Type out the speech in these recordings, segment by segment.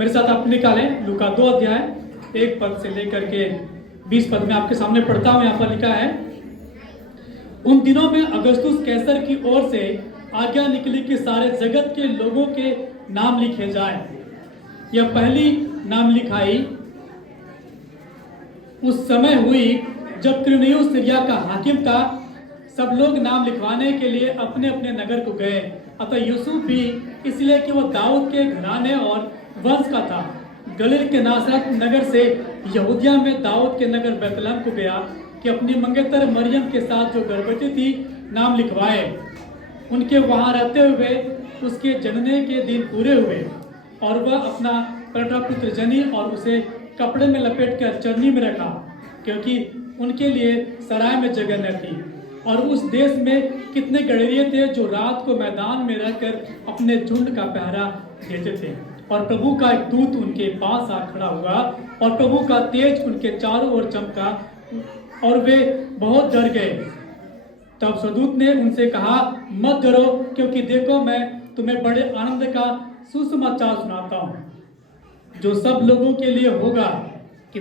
मेरे साथ आप निकालें लूका 2 अध्याय 1 पद से लेकर के 20 पद में आपके सामने पढ़ता हूं। यहाँ पर लिखा है, उन दिनों में अगस्तुस कैसर की ओर से आज्ञा निकली कि सारे जगत के लोगों के नाम लिखे जाए। यह पहली नाम लिखाई उस समय हुई जब क्विरिनियुस सीरिया का हाकिम था। सब लोग नाम लिखवाने के लिए अपने अपने नगर को गए। अतः यूसुफ भी, इसलिए कि वो दाऊद के घराने और वंश का था, गलील के नासरत नगर से यहूदिया में दाऊद के नगर बैतलहम को गया कि अपनी मंगेतर मरियम के साथ जो गर्भवती थी नाम लिखवाए। उनके वहां रहते हुए उसके जनने के दिन पूरे हुए और वह अपना पलटा पुत्र जनी और उसे कपड़े में लपेटकर चरनी में रखा, क्योंकि उनके लिए सराय में जगह न थी। और उस देश में कितने गडरिये थे जो रात को मैदान में रहकर अपने झुंड का पहरा देते थे। और प्रभु का एक दूत उनके पास आ खड़ा हुआ और प्रभु का तेज उनके चारों ओर चमका और वे बहुत डर गए। तब स्वदूत ने उनसे कहा, मत डरो, क्योंकि देखो मैं तुम्हें बड़े आनंद का सुसमाचार सुनाता हूँ, जो सब लोगों के लिए होगा कि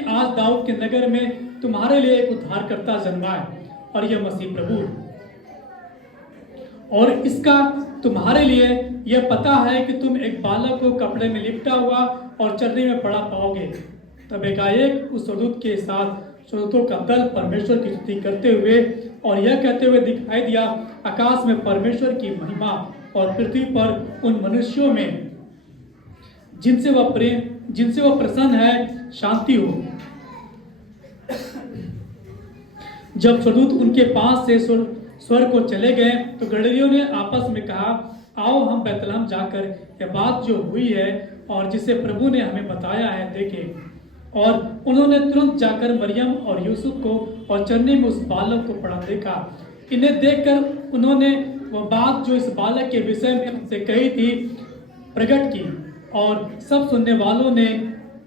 आज दाऊद के नगर में तुम्हारे लिए एक उद्धारकर्ता जन्मा है और यह मसीह प्रभु। और इसका तुम्हारे लिए यह पता है कि तुम एक बालक को कपड़े में लिपटा हुआ और चरनी में पड़ा पाओगे। तब एकाएक उस स्वदूत के साथ स्वदूतों का दल परमेश्वर की स्तुति करते हुए और यह कहते हुए दिखाई दिया, आकाश में परमेश्वर की महिमा और पृथ्वी पर उन मनुष्यों में जिनसे वह प्रसन्न है शांति हो। जब स्वदूत उनके पास से स्वर्ग को चले गए तो गडरियों ने आपस में कहा, आओ हम बैतलहम जाकर यह बात जो हुई है और जिसे प्रभु ने हमें बताया है देखें। और उन्होंने तुरंत जाकर मरियम और यूसुफ को और चरनी में उस बालक को पड़ा देखा। इन्हें देखकर उन्होंने वह बात जो इस बालक के विषय में उनसे कही थी प्रकट की। और सब सुनने वालों ने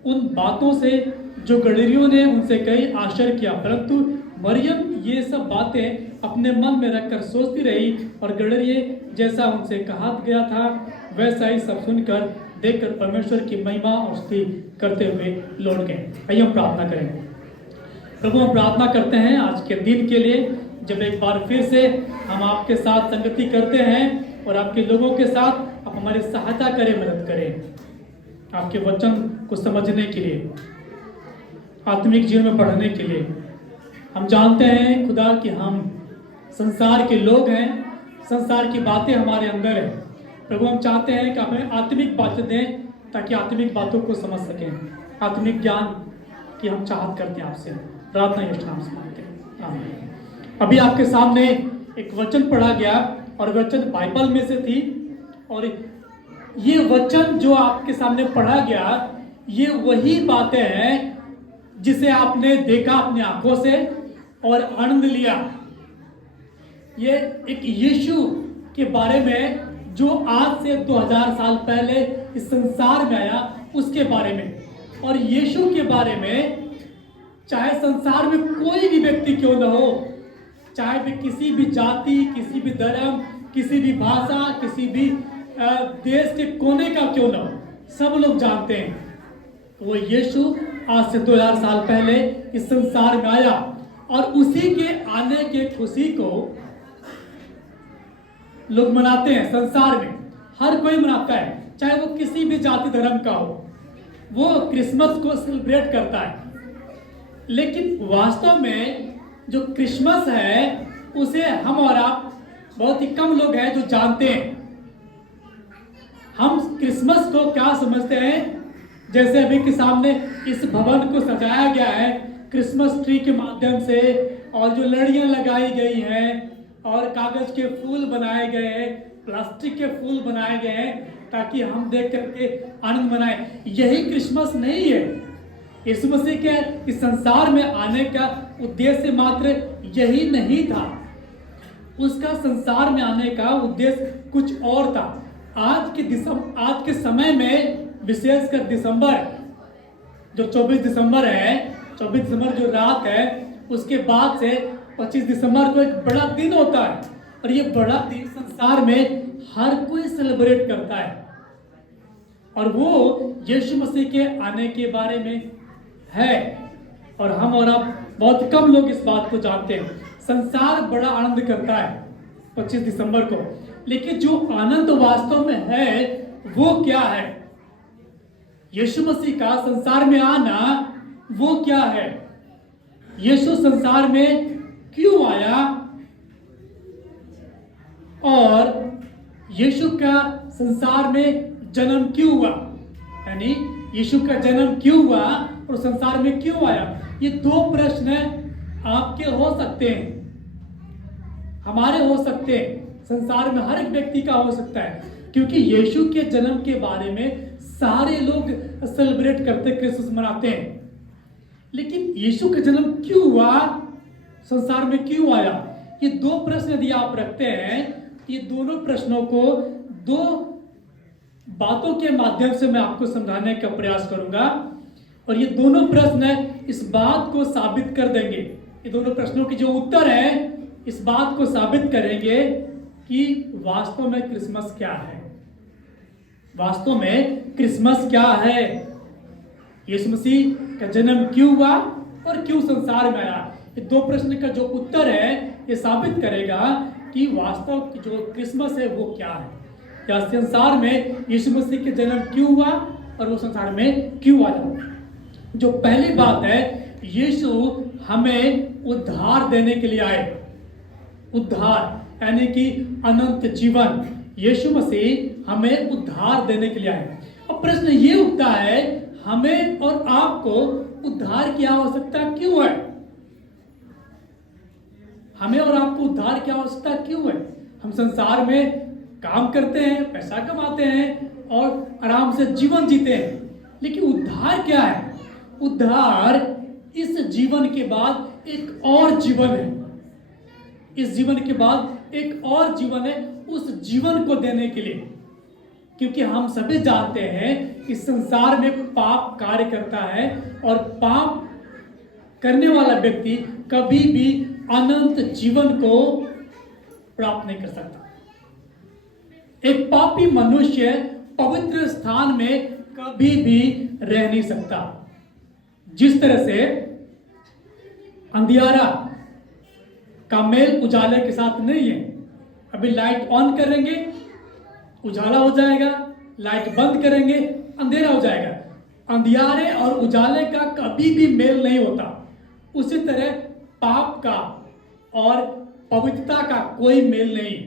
उन बातों से जो गडरियों ने उनसे कही आश्चर्य किया, परंतु मरियम ये सब बातें अपने मन में रखकर सोचती रही। और गडरिये जैसा उनसे कहा गया था वैसा ही सब सुनकर देखकर परमेश्वर की महिमा और स्तुति करते हुए लौट गए। आइए हम प्रार्थना करें। प्रभु, हम प्रार्थना करते हैं आज के दिन के लिए, जब एक बार फिर से हम आपके साथ संगति करते हैं और आपके लोगों के साथ आप हमारी सहायता करें, मदद करें आपके वचन को समझने के लिए, आत्मिक जीवन में बढ़ने के लिए। हम जानते हैं खुदा कि हम संसार के लोग हैं, संसार की बातें हमारे अंदर है। प्रभु, हम चाहते हैं कि हमें आत्मिक बातें दें ताकि आत्मिक बातों को समझ सकें। आत्मिक ज्ञान की हम चाहत करते हैं आपसे। प्रार्थना यीशु नाम से मांगते हैं, आमीन। अभी आपके सामने एक वचन पढ़ा गया और वचन बाइबल में से थी। और ये वचन जो आपके सामने पढ़ा गया, ये वही बातें हैं जिसे आपने देखा अपनी आंखों से और आनंद लिया। ये एक यीशु के बारे में जो आज से 2000 साल पहले इस संसार में आया, उसके बारे में। और यीशु के बारे में चाहे संसार में कोई भी व्यक्ति क्यों न हो, चाहे भी किसी भी जाति, किसी भी धर्म, किसी भी भाषा, किसी भी देश के कोने का क्यों न हो, सब लोग जानते हैं वो यीशु आज से 2000 साल पहले इस संसार में आया। और उसी के आने के खुशी को लोग मनाते हैं। संसार में हर कोई मनाता है, चाहे वो किसी भी जाति धर्म का हो, वो क्रिसमस को सेलिब्रेट करता है। लेकिन वास्तव में जो क्रिसमस है उसे हम और आप बहुत ही कम लोग हैं जो जानते हैं। हम क्रिसमस को क्या समझते हैं, जैसे अभी के सामने इस भवन को सजाया गया है क्रिसमस ट्री के माध्यम से, और जो लड़ियां लगाई गई हैं और कागज के फूल बनाए गए हैं, प्लास्टिक के फूल बनाए गए हैं ताकि हम देख करके आनंद मनाएं। यही क्रिसमस नहीं है। यीशु मसीह के इस संसार में आने का उद्देश्य मात्र यही नहीं था। उसका संसार में आने का उद्देश्य कुछ और था। आज के समय में विशेषकर दिसंबर, जो 24 दिसंबर है, 24 दिसंबर जो रात है, उसके बाद से 25 दिसंबर को एक बड़ा दिन होता है। और ये बड़ा दिन संसार में हर कोई सेलिब्रेट करता है। और वो यीशु मसीह के आने के बारे में है, और हम और आप बहुत कम लोग इस बात को जानते हैं। संसार बड़ा आनंद करता है 25 दिसंबर को, लेकिन जो आनंद वास्तव में है वो क्या है? यीशु मसीह का संसार में आना वो क्या है? यीशु संसार में क्यों आया और यीशु का संसार में जन्म क्यों हुआ? यानी यीशु का जन्म क्यों हुआ और संसार में क्यों आया? ये दो प्रश्न आपके हो सकते हैं, हमारे हो सकते हैं, संसार में हर एक व्यक्ति का हो सकता है, क्योंकि यीशु के जन्म के बारे में सारे लोग सेलिब्रेट करते, क्रिसमस मनाते हैं। लेकिन यीशु का जन्म क्यों हुआ, संसार में क्यों आया? ये दो प्रश्न यदि आप रखते हैं, ये दोनों प्रश्नों को दो बातों के माध्यम से मैं आपको समझाने का प्रयास करूंगा, और ये दोनों प्रश्न इस बात को साबित कर देंगे। ये दोनों प्रश्नों के जो उत्तर हैं इस बात को साबित करेंगे कि वास्तव में क्रिसमस क्या है, वास्तव में क्रिसमस क्या है, यीशु मसीह का जन्म क्यों हुआ और क्यों संसार में आया। ये दो प्रश्न का जो उत्तर है ये साबित करेगा कि वास्तव की जो क्रिसमस है वो क्या है, या संसार में यीशु मसीह के जन्म क्यों हुआ और वो संसार में क्यों आया। जो पहली बात है, यीशु हमें उद्धार देने के लिए आए। उद्धार यानी कि अनंत जीवन, यीशु मसीह हमें उद्धार देने के लिए आए। अब प्रश्न ये उठता है, हमें और आपको उद्धार की आवश्यकता क्यों है? हमें और आपको उद्धार की आवश्यकता क्यों है? हम संसार में काम करते हैं, पैसा कमाते हैं और आराम से जीवन जीते हैं, लेकिन उद्धार क्या है? उद्धार इस जीवन के बाद एक और जीवन है, इस जीवन के बाद एक और जीवन है, उस जीवन को देने के लिए। क्योंकि हम सभी जानते हैं कि संसार में पाप कार्य करता है और पाप करने वाला व्यक्ति कभी भी अनंत जीवन को प्राप्त नहीं कर सकता। एक पापी मनुष्य पवित्र स्थान में कभी भी रह नहीं सकता। जिस तरह से अंधियारा का मेल उजाले के साथ नहीं है, अभी लाइट ऑन करेंगे उजाला हो जाएगा, लाइट बंद करेंगे अंधेरा हो जाएगा। अंधियारे और उजाले का कभी भी मेल नहीं होता। उसी तरह पाप का और पवित्रता का कोई मेल नहीं।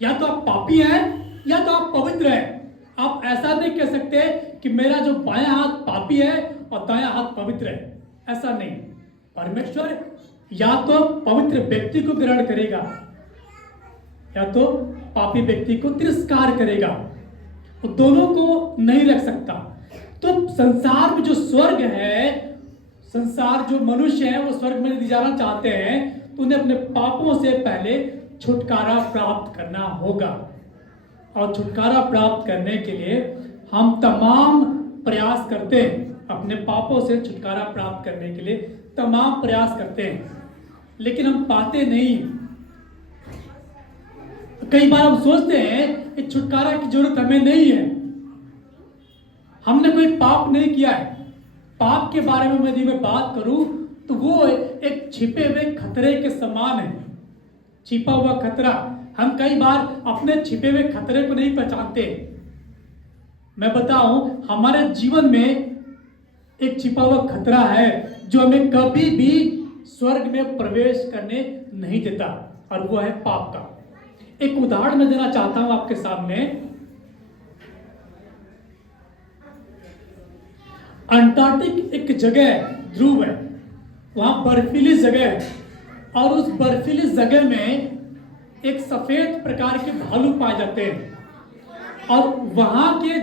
या तो आप पापी हैं या तो आप पवित्र हैं। आप ऐसा नहीं कह सकते कि मेरा जो बायां हाथ पापी है और दायां हाथ पवित्र है, ऐसा नहीं। परमेश्वर या तो पवित्र व्यक्ति को ग्रहण करेगा या तो पापी व्यक्ति को तिरस्कार करेगा, वो दोनों को नहीं रख सकता। तो संसार में जो स्वर्ग है, संसार जो मनुष्य है वो स्वर्ग में यदि जाना चाहते हैं तो उन्हें अपने पापों से पहले छुटकारा प्राप्त करना होगा। और छुटकारा प्राप्त करने के लिए हम तमाम प्रयास करते हैं, अपने पापों से छुटकारा प्राप्त करने के लिए तमाम प्रयास करते हैं, लेकिन हम पाते नहीं। कई बार हम सोचते हैं कि छुटकारा की जरूरत हमें नहीं है, हमने कोई पाप नहीं किया है। पाप के बारे में यदि मैं बात करूं तो वो एक छिपे हुए खतरे के समान है। छिपा हुआ खतरा, हम कई बार अपने छिपे हुए खतरे को नहीं पहचानते। मैं बताऊं, हमारे जीवन में एक छिपा हुआ खतरा है जो हमें कभी भी स्वर्ग में प्रवेश करने नहीं देता, और वो है पाप का। एक उदाहरण मैं देना चाहता हूं आपके सामने। अंटार्कटिक एक जगह ध्रुव है, वहां बर्फीली जगह है, और उस बर्फीली जगह में एक सफेद प्रकार के भालू पाए जाते हैं। और वहां के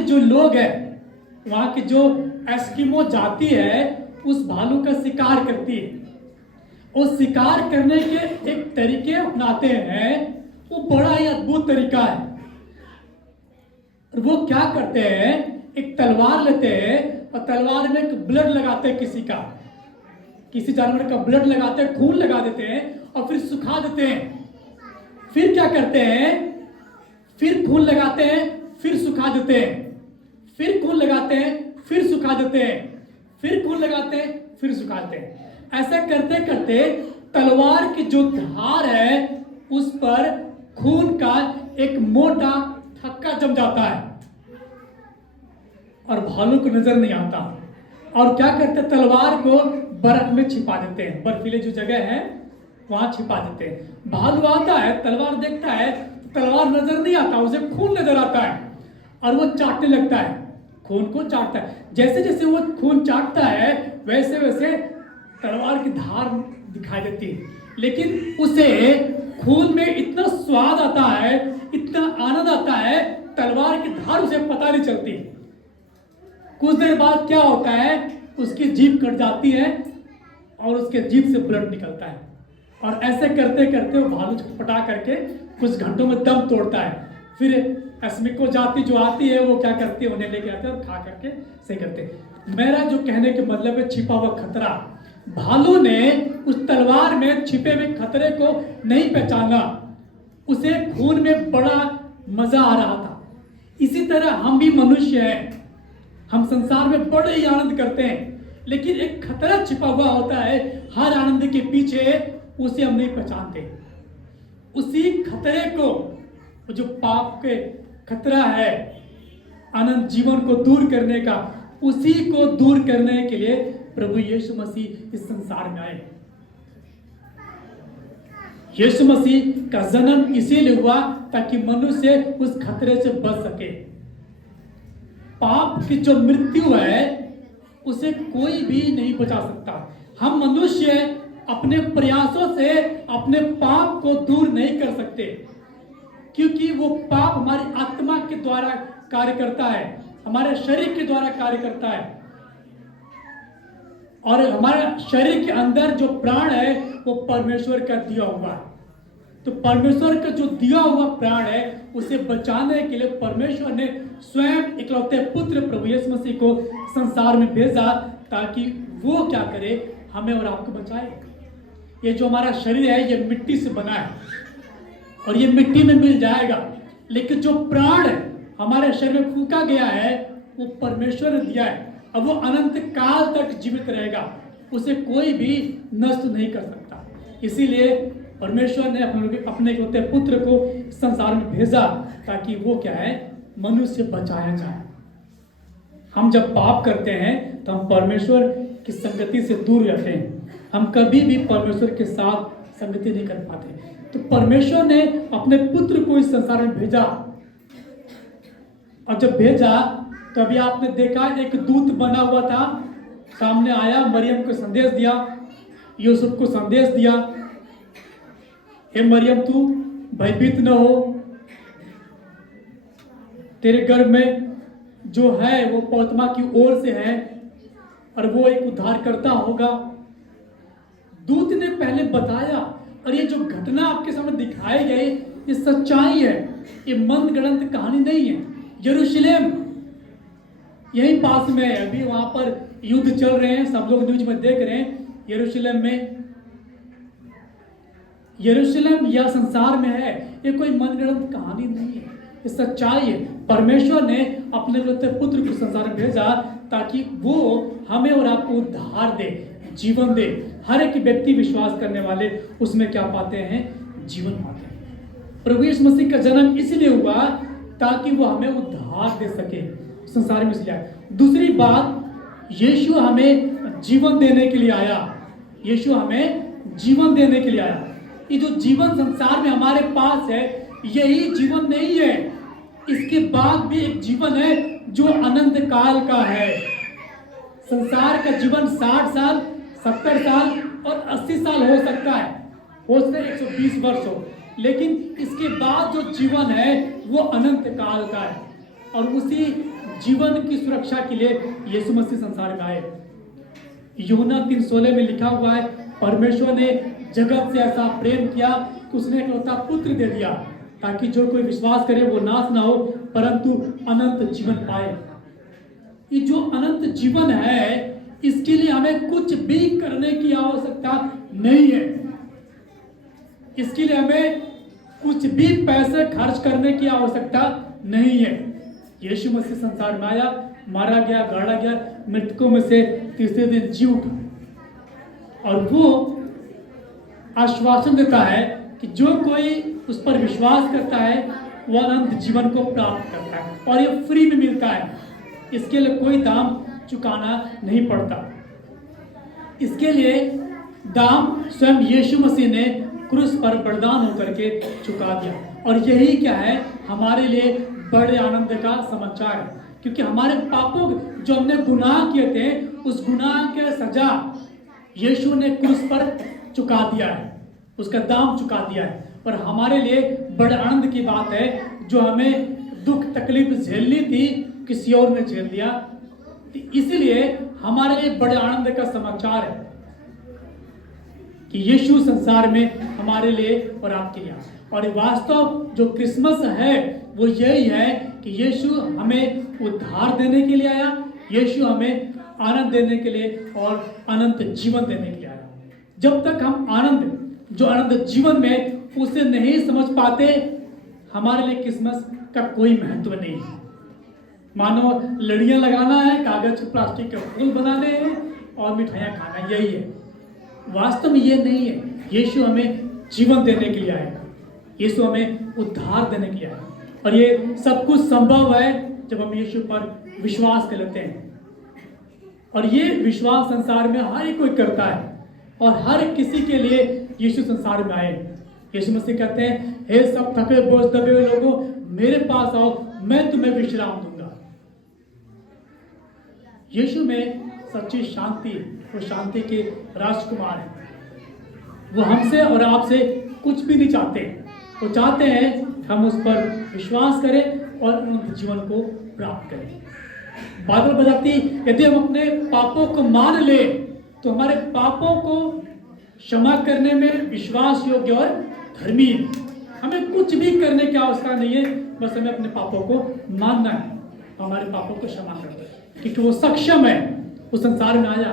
जो लोग हैं, वहां के जो एस्किमो जाति है, उस भालू का शिकार करती है। उस शिकार करने के एक तरीके अपनाते हैं, वो बड़ा ही अद्भुत तरीका है। वो क्या करते हैं, एक तलवार लेते हैं और तलवार में एक ब्लड लगाते हैं, किसी जानवर का ब्लड लगाते हैं, खून लगा देते हैं और फिर सुखा देते हैं। फिर क्या करते हैं, फिर खून लगाते हैं, फिर सुखा सुखा देते हैं, फिर खून लगाते हैं, फिर सुखा देते हैं, फिर खून लगाते हैं, फिर सुखाते हैं। ऐसा करते करते तलवार की जो धार है उस पर खून का एक मोटा थक्का जम जाता है और भालू को नजर नहीं आता। और क्या करते हैं, तलवार को बर्फ में छिपा देते हैं, बर्फीले जो जगह है वहां छिपा देते हैं। भालू आता है, तलवार देखता है, तलवार नजर नहीं आता, उसे खून नजर आता है और वो चाटने लगता है, खून को चाटता है। जैसे जैसे वो खून चाटता है वैसे वैसे तलवार की धार दिखाई देती है, लेकिन उसे खून में इतना स्वाद आता है, इतना आनंद आता है, तलवार की धार उसे पता नहीं चलती। कुछ देर बाद क्या होता है, उसकी जीभ कट जाती है और उसके जीभ से ब्लड निकलता है। और ऐसे करते करते वो भालू छटपटा करके कुछ घंटों में दम तोड़ता है। फिर अस्मिको जाति जो आती है वो क्या करती है, उन्हें लेके आते हैं और खा करके सही करते हैं। मेरा जो कहने के मतलब है, छिपा हुआ खतरा, भालू ने उस तलवार में छिपे हुए खतरे को नहीं पहचाना, उसे खून में बड़ा मजा आ रहा था। इसी तरह हम भी मनुष्य हैं, हम संसार में बड़े ही आनंद करते हैं, लेकिन एक खतरा छिपा हुआ होता है हर आनंद के पीछे, उसे हम नहीं पहचानते। उसी खतरे को, जो पाप के खतरा है अनंत जीवन को दूर करने का, उसी को दूर करने के लिए प्रभु यीशु मसीह इस संसार में आए। यीशु मसीह का जन्म इसीलिए हुआ ताकि मनुष्य उस खतरे से बच सके। पाप की जो मृत्यु है उसे कोई भी नहीं बचा सकता। हम मनुष्य अपने प्रयासों से अपने पाप को दूर नहीं कर सकते, क्योंकि वो पाप हमारी आत्मा के द्वारा कार्य करता है, हमारे शरीर के द्वारा कार्य करता है। और हमारे शरीर के अंदर जो प्राण है वो परमेश्वर का दिया हुआ है। तो परमेश्वर का जो दिया हुआ प्राण है उसे बचाने के लिए परमेश्वर ने स्वयं इकलौते पुत्र प्रभु यीशु मसीह को संसार में भेजा, ताकि वो क्या करे, हमें और आपको बचाए। ये जो हमारा शरीर है ये मिट्टी से बना है और ये मिट्टी में मिल जाएगा, लेकिन जो प्राण हमारे शरीर में फूंका गया है वो परमेश्वर ने दिया है। अब वो अनंत काल तक जीवित रहेगा, उसे कोई भी नष्ट नहीं कर सकता। इसीलिए परमेश्वर ने अपने इकलौते पुत्र को संसार में भेजा ताकि वो क्या है, मनुष्य बचाया जाए। हम जब पाप करते हैं तो हम परमेश्वर की संगति से दूर रहते हैं, हम कभी भी परमेश्वर के साथ संगति नहीं कर पाते। तो परमेश्वर ने अपने पुत्र को इस संसार में भेजा, और जब भेजा तो अभी आपने देखा एक दूत बना हुआ था, सामने आया, मरियम को संदेश दिया, यूसुफ को संदेश दिया, हे मरियम तू भयभीत न हो, तेरे गर्भ में जो है वो पवित्र की ओर से है और वो एक उद्धारकर्ता होगा। दूत ने पहले बताया, और ये जो घटना आपके सामने दिखाई गई ये सच्चाई है, ये मनगढ़ंत कहानी नहीं है। यरूशलेम यही पास में है, अभी वहां पर युद्ध चल रहे हैं, सब लोग न्यूज में देख रहे हैं। यरूशलेम में, यरूशलेम या संसार में है, ये कोई मनगढ़ंत कहानी नहीं है, ये सच्चाई है। परमेश्वर ने अपने इकलौते पुत्र को संसार में भेजा ताकि वो हमें और आपको उद्धार दे, जीवन दे। हर एक व्यक्ति विश्वास करने वाले उसमें क्या पाते हैं, जीवन पाते हैं। प्रभु यीशु मसीह का जन्म इसलिए हुआ ताकि वो हमें उद्धार दे सके, संसार में इसलिए आया। दूसरी बात, यीशु हमें जीवन देने के लिए आया, यीशु हमें जीवन देने के लिए आया। ये जो जीवन संसार में हमारे पास है यही जीवन नहीं है, इसके बाद भी एक जीवन है जो अनंत काल का है। संसार का जीवन 60 साल, 70 साल और 80 साल हो सकता है, हो सकता है 120 वर्ष हो, लेकिन इसके बाद जो जीवन है वो अनंत काल का है। और उसी जीवन की सुरक्षा के लिए यीशु मसीह संसार में आए। यूहन्ना 3:16 में लिखा हुआ है, परमेश्वर ने जगत से ऐसा प्रेम किया कि उसने इकलौता पुत्र दे दिया ताकि जो कोई विश्वास करे वो नाश ना हो परंतु अनंत जीवन पाए। ये जो अनंत जीवन है इसके लिए हमें कुछ भी करने की आवश्यकता नहीं है, इसके लिए हमें कुछ भी पैसे खर्च करने की आवश्यकता नहीं है। यीशु मसीह संसार में आया, मारा गया, गाड़ा गया, मृतकों में से तीसरे दिन जी उठा। और वो आश्वासन देता है कि जो कोई उस पर विश्वास करता है वह अनंत जीवन को प्राप्त करता है, और ये फ्री में मिलता है। इसके लिए कोई दाम चुकाना नहीं पड़ता। इसके लिए दाम स्वयं यीशु मसीह ने क्रूस पर बलिदान होकर के चुका दिया। और यही क्या है, हमारे लिए बड़े आनंद का समाचार है, क्योंकि हमारे पापों जो हमने गुनाह किए थे, उस गुनाह के सजा यीशु ने क्रूस पर चुका दिया है, उसका दाम चुका दिया है। और हमारे लिए बड़े आनंद की बात है, जो हमें दुख तकलीफ झेलनी थी किसी और ने झेल लिया। इसलिए हमारे लिए बड़े आनंद का समाचार है कि यीशु संसार में हमारे लिए और आपके लिए। और वास्तव जो क्रिसमस है वो यही है कि यीशु हमें उद्धार देने के लिए आया, यीशु हमें आनंद देने के लिए और अनंत जीवन देने के लिए आया। जब तक हम आनंद, जो आनंद जीवन में, उसे नहीं समझ पाते, हमारे लिए क्रिसमस का कोई महत्व नहीं है। मानो लड़ियां लगाना है, कागज प्लास्टिक के फूल बनाने हैं और मिठाइयां खाना, यही है। वास्तव में ये नहीं है। यीशु हमें जीवन देने के लिए आया, यीशु हमें उद्धार देने के लिए आया। और ये सब कुछ संभव है जब हम यीशु पर विश्वास कर लेते हैं। और ये विश्वास संसार में हर एक कोई करता है, और हर किसी के लिए यीशु संसार में आए। यीशु मसीह कहते हैं, हे सब थके बोझ दबे हुए लोगों, मेरे पास आओ, मैं तुम्हें विश्राम दूंगा। यीशु में सच्ची शांति, वो शांति के राजकुमार हैं। वो हमसे और आपसे कुछ भी नहीं चाहते। वो चाहते हैं हम उस पर विश्वास करें और उनके जीवन को प्राप्त करें। बाइबल बताती, यदि हम अपने पापों को मान ले तो हमारे पापों को क्षमा करने में विश्वास योग्य और धर्मी है। हमें कुछ भी करने की आवश्यकता नहीं है, बस हमें अपने पापों को मानना है, हमारे पापों को क्षमा करना है, क्योंकि वो सक्षम है। उस संसार में आया।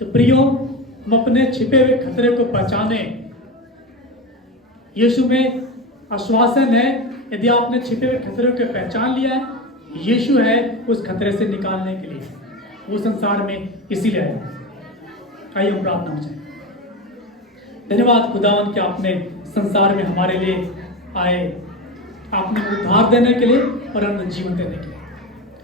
तो प्रियो, हम अपने छिपे हुए खतरे को पहचाने। यीशु में आश्वासन है, यदि आपने छिपे हुए खतरे को पहचान लिया है, यीशु है उस खतरे से निकालने के लिए, वो संसार में इसीलिए आया। आइए हम प्रार्थना हो जाए। धन्यवाद खुदावन कि आपने संसार में हमारे लिए आए, आपने उद्धार देने के लिए और अनंत जीवन देने के लिए।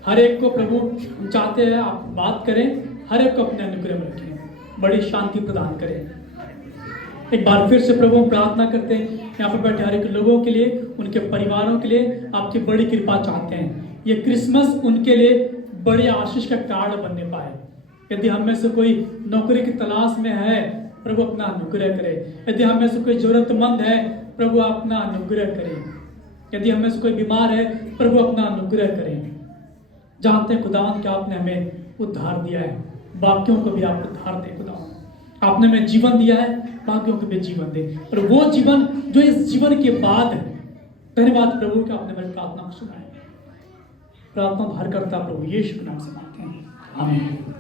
हर एक को प्रभु हम चाहते हैं आप बात करें, हर एक को अपने अनुग्रह में रखें, बड़ी शांति प्रदान करें। एक बार फिर से प्रभु हम प्रार्थना करते हैं, यहाँ पर बैठे हर एक लोगों के लिए, उनके परिवारों के लिए आपकी बड़ी कृपा चाहते हैं। ये क्रिसमस उनके लिए बड़ी आशीष का कारण बनने पाए। यदि हम में से कोई नौकरी की तलाश में है, प्रभु अपना अनुग्रह करे। यदि हम में से कोई जरूरतमंद है, प्रभु अपना अनुग्रह करें। यदि हम में से कोई बीमार है, प्रभु अपना अनुग्रह करें। जानते हैं खुदावन कि आपने हमें उद्धार दिया है, बाकियों को भी आप उद्धार दे। खुदावन आपने हमें जीवन दिया है, बाकियों को भी जीवन दे, और वो जीवन जो इस जीवन के बाद है। धन्यवाद प्रभु कि आपने मेरी प्रार्थना को सुना है। प्रार्थना भर करता प्रभु यीशु के नाम से मांगते हैं, आमीन।